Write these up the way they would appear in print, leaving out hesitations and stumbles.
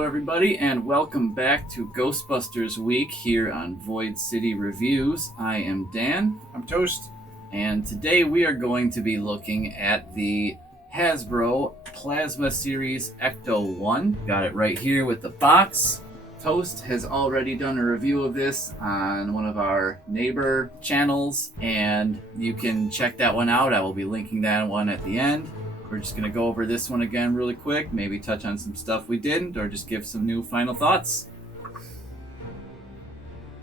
Hello everybody and welcome back to Ghostbusters Week here on Void City Reviews. I am Dan. I'm Toast. And today we are going to be looking at the Hasbro Plasma Series Ecto-1. Got it right here with the box. Toast has already done a review of this on one of our neighbor channels, and you can check that one out. I will be linking that one at the end. We're just going to go over this one again really quick, maybe touch on some stuff we didn't, or just give some new final thoughts.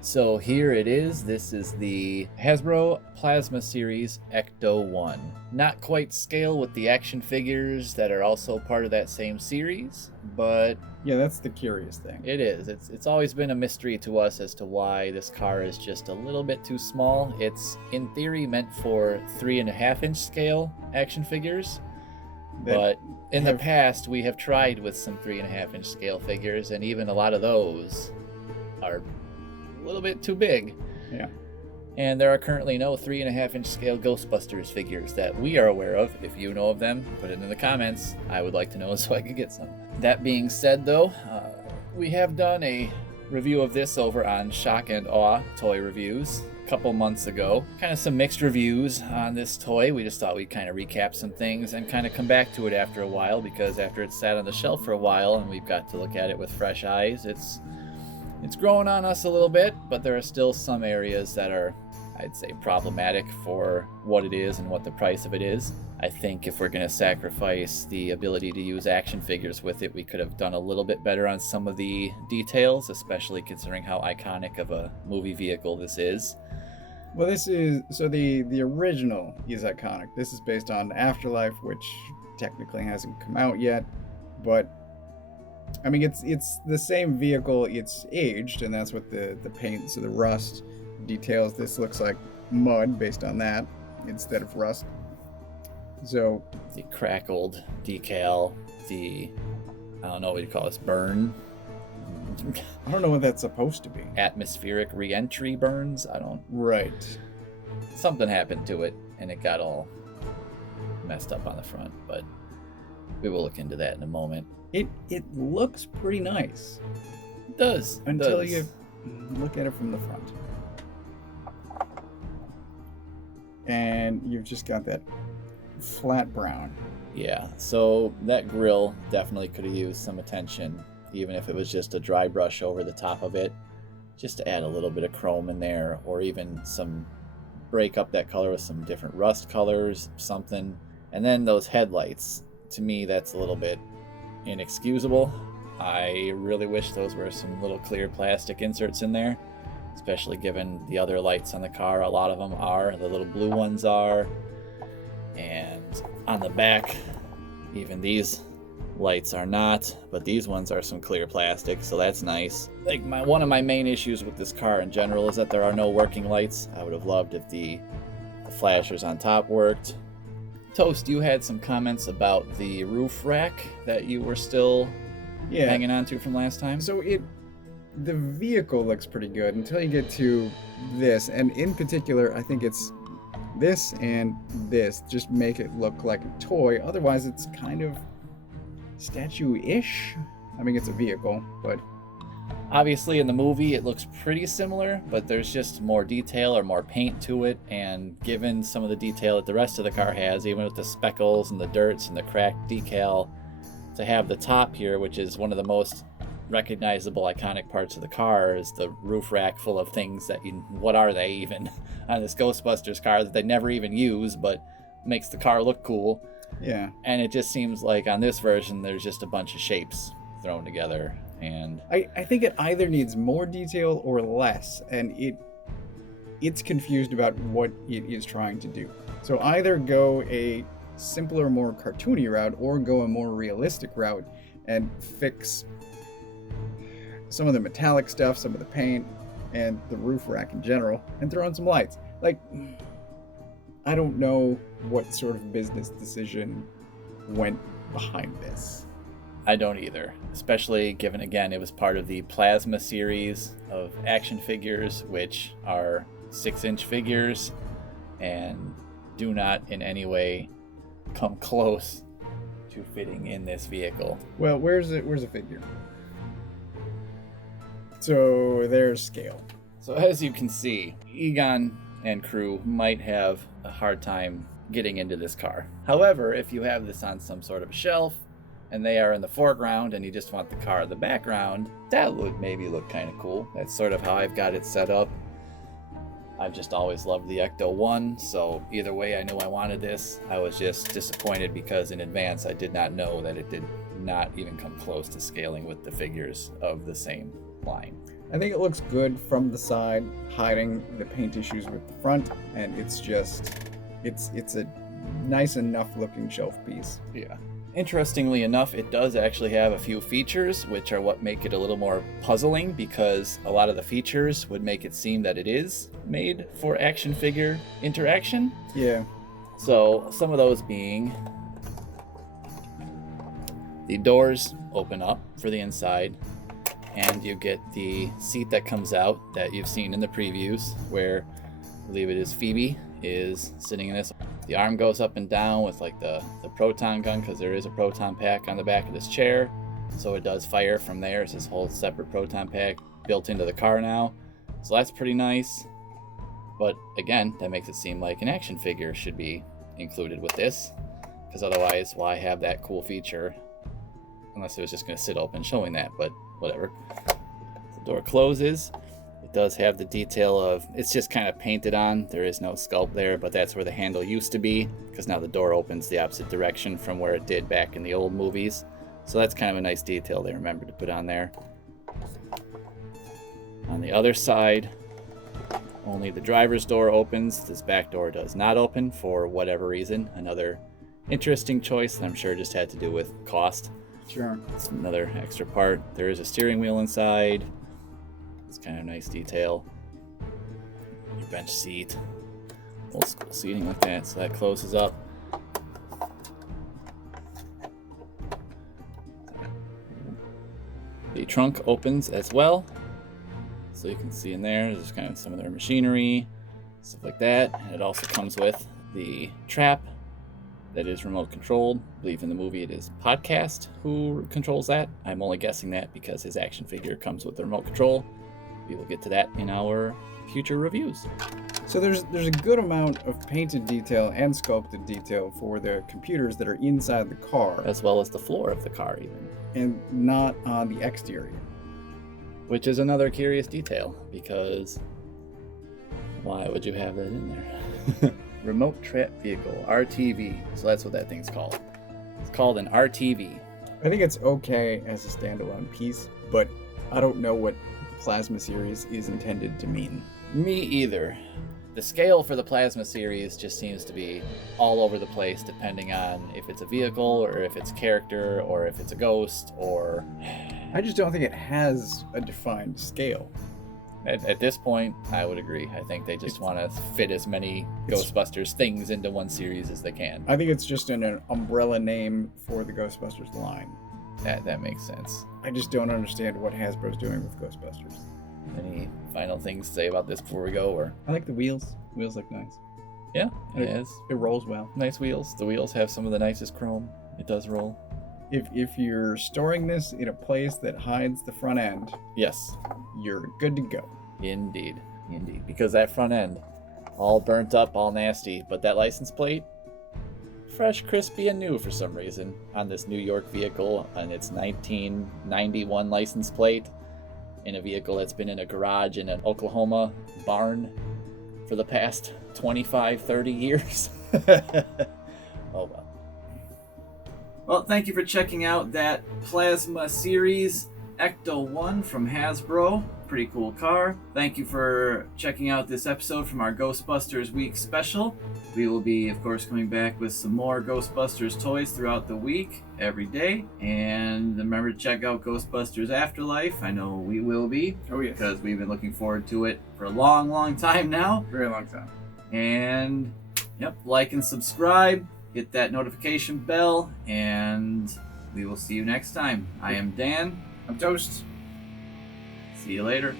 So here it is. This is the Hasbro Plasma Series Ecto-1. Not quite scale with the action figures that are also part of that same series, but yeah, that's the curious thing. It is. It's always been a mystery to us as to why this car is just a little bit too small. It's in theory meant for 3.5-inch scale action figures. But in the past, we have tried with some 3.5-inch scale figures, and even a lot of those are a little bit too big. Yeah. And there are currently no 3.5-inch scale Ghostbusters figures that we are aware of. If you know of them, put it in the comments. I would like to know so I can get some. That being said, though, we have done a review of this over on Shock and Awe Toy Reviews couple months ago. Kind of some mixed reviews on this toy. We just thought we'd kind of recap some things and kind of come back to it after a while, because after it's sat on the shelf for a while and we've got to look at it with fresh eyes, it's growing on us a little bit, but there are still some areas that are, I'd say, problematic for what it is and what the price of it is. I think if we're going to sacrifice the ability to use action figures with it, we could have done a little bit better on some of the details, especially considering how iconic of a movie vehicle this is. Well, this is, so the original is iconic. This is based on Afterlife, which technically hasn't come out yet, but I mean, it's the same vehicle. It's aged, and that's what the paint, so the rust details. This looks like mud based on that instead of rust. So the crackled decal, I don't know what you call this, burn. I don't know what that's supposed to be. Atmospheric re-entry burns? Right. Something happened to it, and it got all messed up on the front, but we will look into that in a moment. It looks pretty nice. It does. Until you look at it from the front. And you've just got that flat brown. Yeah, so that grill definitely could have used some attention, even if it was just a dry brush over the top of it, just to add a little bit of chrome in there, or even break up that color with some different rust colors, something. And then those headlights, to me, that's a little bit inexcusable. I really wish those were some little clear plastic inserts in there, especially given the other lights on the car. A lot of them are, the little blue ones are, and on the back, even these lights are not, but these ones are some clear plastic, so that's nice. Like, one of my main issues with this car in general is that there are no working lights. I would have loved if the flashers on top worked. Toast, you had some comments about the roof rack that you were still hanging on to from last time. So the vehicle looks pretty good until you get to this, and in particular, I think it's this and this just make it look like a toy. Otherwise, it's kind of statue-ish. I mean, it's a vehicle, but obviously in the movie it looks pretty similar, but there's just more detail or more paint to it, and given some of the detail that the rest of the car has, even with the speckles and the dirts and the cracked decal, to have the top here, which is one of the most recognizable iconic parts of the car, is the roof rack full of things that what are they even on this Ghostbusters car that they never even use, but makes the car look cool. Yeah. And it just seems like on this version there's just a bunch of shapes thrown together, and I think it either needs more detail or less, and it's confused about what it is trying to do. So either go a simpler, more cartoony route, or go a more realistic route and fix some of the metallic stuff, some of the paint, and the roof rack in general, and throw in some lights. Like, I don't know what sort of business decision went behind this. I don't either, especially given, again, it was part of the Plasma series of action figures, which are 6-inch figures and do not in any way come close to fitting in this vehicle. Well, where's the figure? So there's scale. So as you can see, Egon and crew might have a hard time getting into this car. However, if you have this on some sort of shelf and they are in the foreground and you just want the car in the background, that would maybe look kind of cool. That's sort of how I've got it set up. I've just always loved the Ecto-1, so either way I knew I wanted this. I was just disappointed because in advance I did not know that it did not even come close to scaling with the figures of the same line. I think it looks good from the side, hiding the paint issues with the front, and it's a nice enough looking shelf piece. Yeah. Interestingly enough, it does actually have a few features, which are what make it a little more puzzling, because a lot of the features would make it seem that it is made for action figure interaction. Yeah. So some of those being the doors open up for the inside, and you get the seat that comes out that you've seen in the previews, where I believe it is Phoebe is sitting in this. The arm goes up and down with like the proton gun, because there is a proton pack on the back of this chair, so it does fire from there. It's this whole separate proton pack built into the car now, so that's pretty nice. But again, that makes it seem like an action figure should be included with this, because otherwise why have that cool feature unless it was just going to sit open showing that, but whatever. The door closes. It does have the detail of, it's just kind of painted on. There is no sculpt there, but that's where the handle used to be, because now the door opens the opposite direction from where it did back in the old movies. So that's kind of a nice detail they remembered to put on there. On the other side, only the driver's door opens. This back door does not open for whatever reason. Another interesting choice that I'm sure just had to do with cost. Sure. It's another extra part. There is a steering wheel inside. It's kind of a nice detail. Your bench seat. Old school seating like that, so that closes up. The trunk opens as well. So you can see in there, there's kind of some of their machinery, stuff like that. And it also comes with the trap that is remote controlled. I believe in the movie it is Podcast who controls that. I'm only guessing that because his action figure comes with the remote control. We will get to that in our future reviews. So there's a good amount of painted detail and sculpted detail for the computers that are inside the car, As well as the floor of the car even. and not on the exterior. Which is another curious detail, because why would you have that in there? Remote Trap Vehicle, RTV. So that's what that thing's called. It's called an RTV. I think it's okay as a standalone piece, but I don't know what Plasma Series is intended to mean. Me either. The scale for the Plasma Series just seems to be all over the place, depending on if it's a vehicle, or if it's character, or if it's a ghost, or... I just don't think it has a defined scale. At this point, I would agree. I think they just want to fit as many Ghostbusters things into one series as they can. I think it's just an umbrella name for the Ghostbusters line. That makes sense. I just don't understand what Hasbro's doing with Ghostbusters. Any final things to say about this before we go? Or I like the wheels. Wheels look nice. yeah, it is. It rolls well. Nice wheels. The wheels have some of the nicest chrome. It does roll. If you're storing this in a place that hides the front end, Yes, you're good to go. indeed. Because that front end, all burnt up, all nasty, but that license plate, fresh, crispy, and new for some reason on this New York vehicle, on its 1991 license plate, in a vehicle that's been in a garage in an Oklahoma barn for the past 25, 30 years. Oh well. Well, thank you for checking out that Plasma Series Ecto-1 from Hasbro. Pretty cool car. Thank you for checking out this episode from our Ghostbusters Week special. We will be, of course, coming back with some more Ghostbusters toys throughout the week, every day. And remember to check out Ghostbusters Afterlife. I know we will be. Oh, yes. Because we've been looking forward to it for a long, long time now. Very long time. And, yep, like and subscribe. Hit that notification bell. And we will see you next time. I am Dan. I'm Toast. See you later.